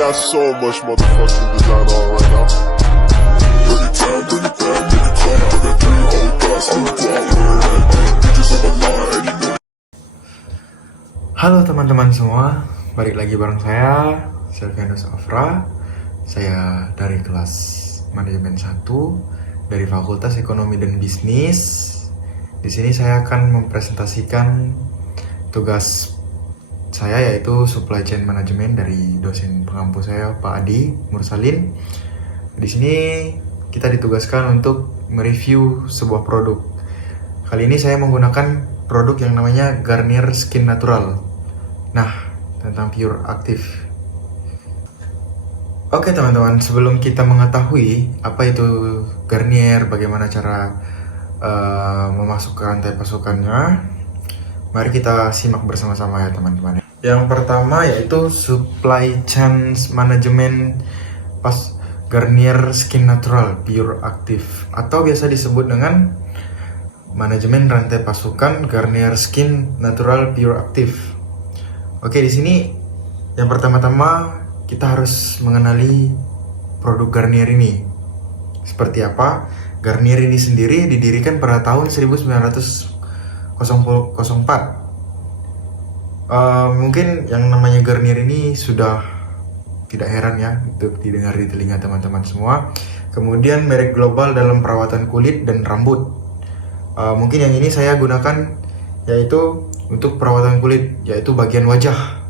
got so much motherfucking design on right now. Bring it down, bring it down, make it clap. I got 3 old thoughts on the block. Bitches on my line, and you know. Halo teman-teman semua, balik lagi bareng saya, Selvianus Afra. Saya dari kelas Manajemen 1 dari Fakultas Ekonomi dan Bisnis. Di sini saya akan mempresentasikan tugas saya, yaitu Supply Chain Management dari dosen pengampu saya, Pak Adi Mursalin. Di sini kita ditugaskan untuk mereview sebuah produk. Kali ini saya menggunakan produk yang namanya Garnier Skin Natural. Nah, tentang Pure Active. Oke teman-teman, sebelum kita mengetahui apa itu Garnier, bagaimana cara memasukkan rantai pasukannya, mari kita simak bersama-sama ya teman-teman. Yang pertama yaitu Supply Chain Management Garnier Skin Natural Pure Active, atau biasa disebut dengan Manajemen Rantai Pasukan Garnier Skin Natural Pure Active. Oke, di sini yang pertama-tama kita harus mengenali produk Garnier ini. Seperti apa? Garnier ini sendiri didirikan pada tahun 1904. Mungkin yang namanya Garnier ini sudah tidak heran ya untuk didengar di telinga teman-teman semua. Kemudian merek global dalam perawatan kulit dan rambut. Mungkin yang ini saya gunakan yaitu untuk perawatan kulit, yaitu bagian wajah.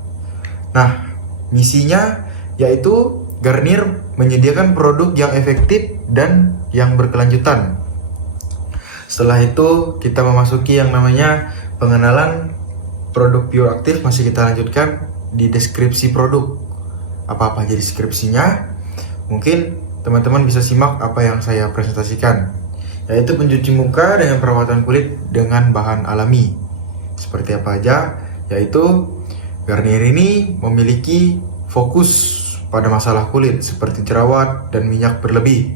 Nah, misinya yaitu Garnier menyediakan produk yang efektif dan yang berkelanjutan. Setelah itu kita memasuki yang namanya pengenalan produk Pure Active. Masih kita lanjutkan di deskripsi produk. Apa-apa aja deskripsinya, mungkin teman-teman bisa simak apa yang saya presentasikan, yaitu pencuci muka dengan perawatan kulit dengan bahan alami. Seperti apa aja, yaitu Garnier ini memiliki fokus pada masalah kulit seperti jerawat dan minyak berlebih.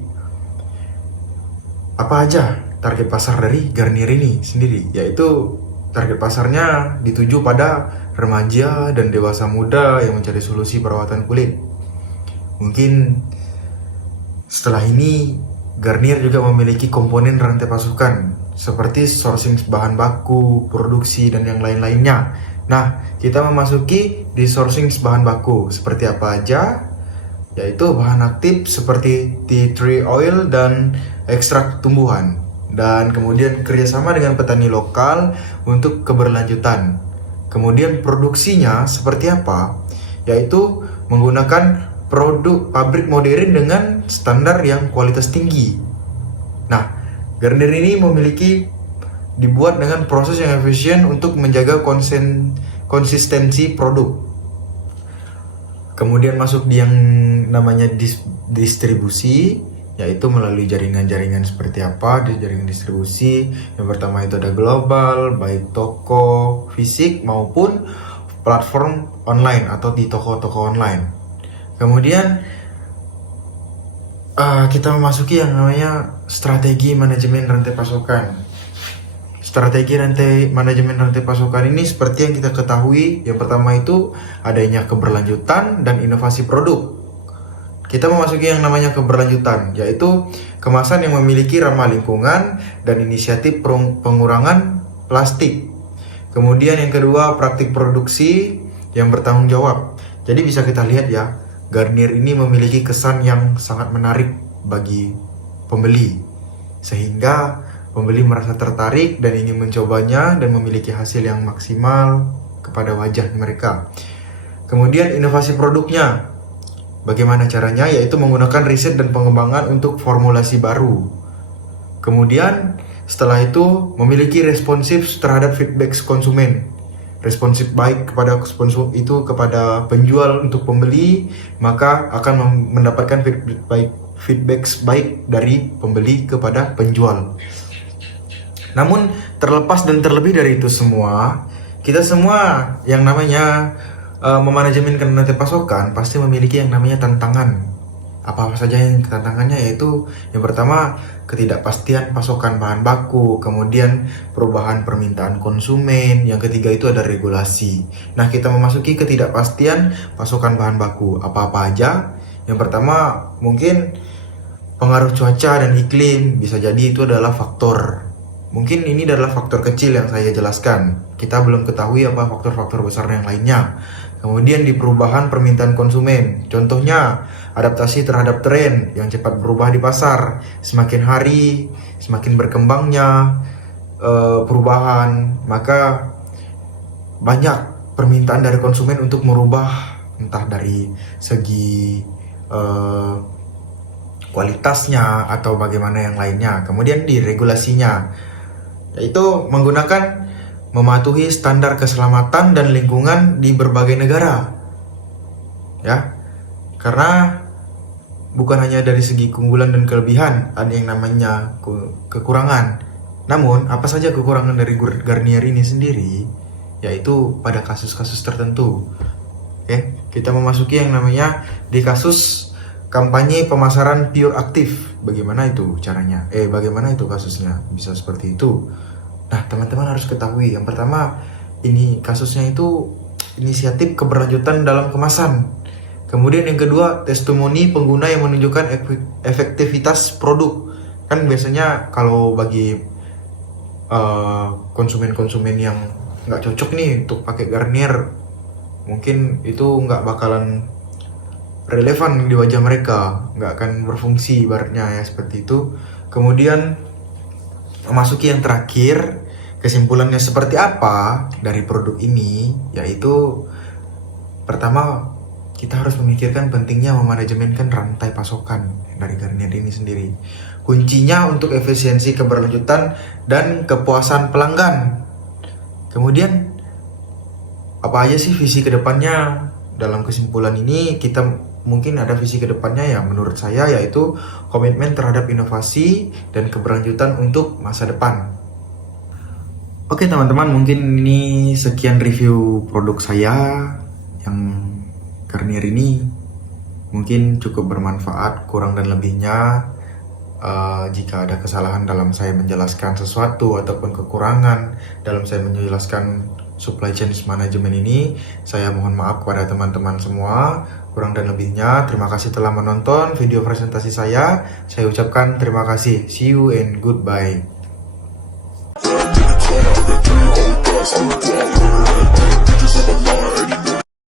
Apa aja target pasar dari Garnier ini sendiri? Yaitu target pasarnya dituju pada remaja dan dewasa muda yang mencari solusi perawatan kulit. Mungkin setelah ini Garnier juga memiliki komponen rantai pasukan seperti sourcing bahan baku, produksi, dan yang lain-lainnya. Nah, kita memasuki di sourcing bahan baku. Seperti apa aja? Yaitu bahan aktif seperti tea tree oil dan ekstrak tumbuhan. Dan kemudian kerjasama dengan petani lokal untuk keberlanjutan. Kemudian produksinya seperti apa? Yaitu menggunakan produk pabrik modern dengan standar yang kualitas tinggi. Nah, Garnier ini dibuat dengan proses yang efisien untuk menjaga konsistensi produk. Kemudian masuk di yang namanya distribusi, yaitu melalui jaringan-jaringan seperti apa di jaringan distribusi. Yang pertama itu ada global, baik toko fisik maupun platform online atau di toko-toko online. Kemudian kita memasuki yang namanya strategi manajemen rantai pasukan. Strategi manajemen rantai pasukan ini seperti yang kita ketahui, yang pertama itu adanya keberlanjutan dan inovasi produk. Kita memasuki yang namanya keberlanjutan, yaitu kemasan yang memiliki ramah lingkungan dan inisiatif pengurangan plastik. Kemudian yang kedua, praktik produksi yang bertanggung jawab. Jadi bisa kita lihat ya, Garnier ini memiliki kesan yang sangat menarik bagi pembeli, sehingga pembeli merasa tertarik dan ingin mencobanya dan memiliki hasil yang maksimal kepada wajah mereka. Kemudian inovasi produknya. Bagaimana caranya? Yaitu menggunakan riset dan pengembangan untuk formulasi baru. Kemudian setelah itu memiliki responsif terhadap feedback konsumen. Responsif baik kepada itu kepada penjual untuk pembeli, maka akan mendapatkan feedback baik dari pembeli kepada penjual. Namun terlepas dan terlebih dari itu semua, kita semua yang namanya memanajemen rantai pasokan pasti memiliki yang namanya tantangan. Apa saja yang tantangannya, yaitu yang pertama ketidakpastian pasokan bahan baku, kemudian perubahan permintaan konsumen, yang ketiga itu ada regulasi. Nah, kita memasuki ketidakpastian pasokan bahan baku. Apa-apa aja? Yang pertama mungkin pengaruh cuaca dan iklim, bisa jadi itu adalah faktor. Mungkin ini adalah faktor kecil yang saya jelaskan. Kita belum ketahui apa faktor-faktor besar yang lainnya. Kemudian di perubahan permintaan konsumen. Contohnya adaptasi terhadap tren yang cepat berubah di pasar. Semakin hari, semakin berkembangnya perubahan, maka banyak permintaan dari konsumen untuk merubah, entah dari segi kualitasnya atau bagaimana yang lainnya. Kemudian di regulasinya, yaitu menggunakan mematuhi standar keselamatan dan lingkungan di berbagai negara. Ya, karena bukan hanya dari segi keunggulan dan kelebihan, ada yang namanya kekurangan. Namun, apa saja kekurangan dari Garnier ini sendiri, yaitu pada kasus-kasus tertentu. Oke, kita memasuki yang namanya di kasus kampanye pemasaran pure aktif. Bagaimana itu caranya? Bagaimana itu kasusnya? Bisa seperti itu. Nah, teman-teman harus ketahui, yang pertama, ini kasusnya itu inisiatif keberlanjutan dalam kemasan. Kemudian yang kedua, testimoni pengguna yang menunjukkan efektivitas produk. Kan biasanya kalau bagi konsumen-konsumen yang nggak cocok nih untuk pakai Garnier, mungkin itu nggak bakalan relevan di wajah mereka, nggak akan berfungsi ibaratnya ya, seperti itu. Kemudian memasuki yang terakhir, kesimpulannya seperti apa dari produk ini, yaitu pertama, kita harus memikirkan pentingnya memanajemenkan rantai pasokan dari Garnier ini sendiri. Kuncinya untuk efisiensi keberlanjutan dan kepuasan pelanggan. Kemudian, apa aja sih visi kedepannya? Dalam kesimpulan ini, kita mungkin ada visi kedepannya ya, menurut saya, yaitu komitmen terhadap inovasi dan keberlanjutan untuk masa depan. Oke teman-teman, mungkin ini sekian review produk saya yang Garnier ini. Mungkin cukup bermanfaat, kurang dan lebihnya jika ada kesalahan dalam saya menjelaskan sesuatu ataupun kekurangan dalam saya menjelaskan supply chain management ini, saya mohon maaf kepada teman-teman semua. Kurang dan lebihnya, terima kasih telah menonton video presentasi saya. Saya ucapkan terima kasih. See you and goodbye. I'm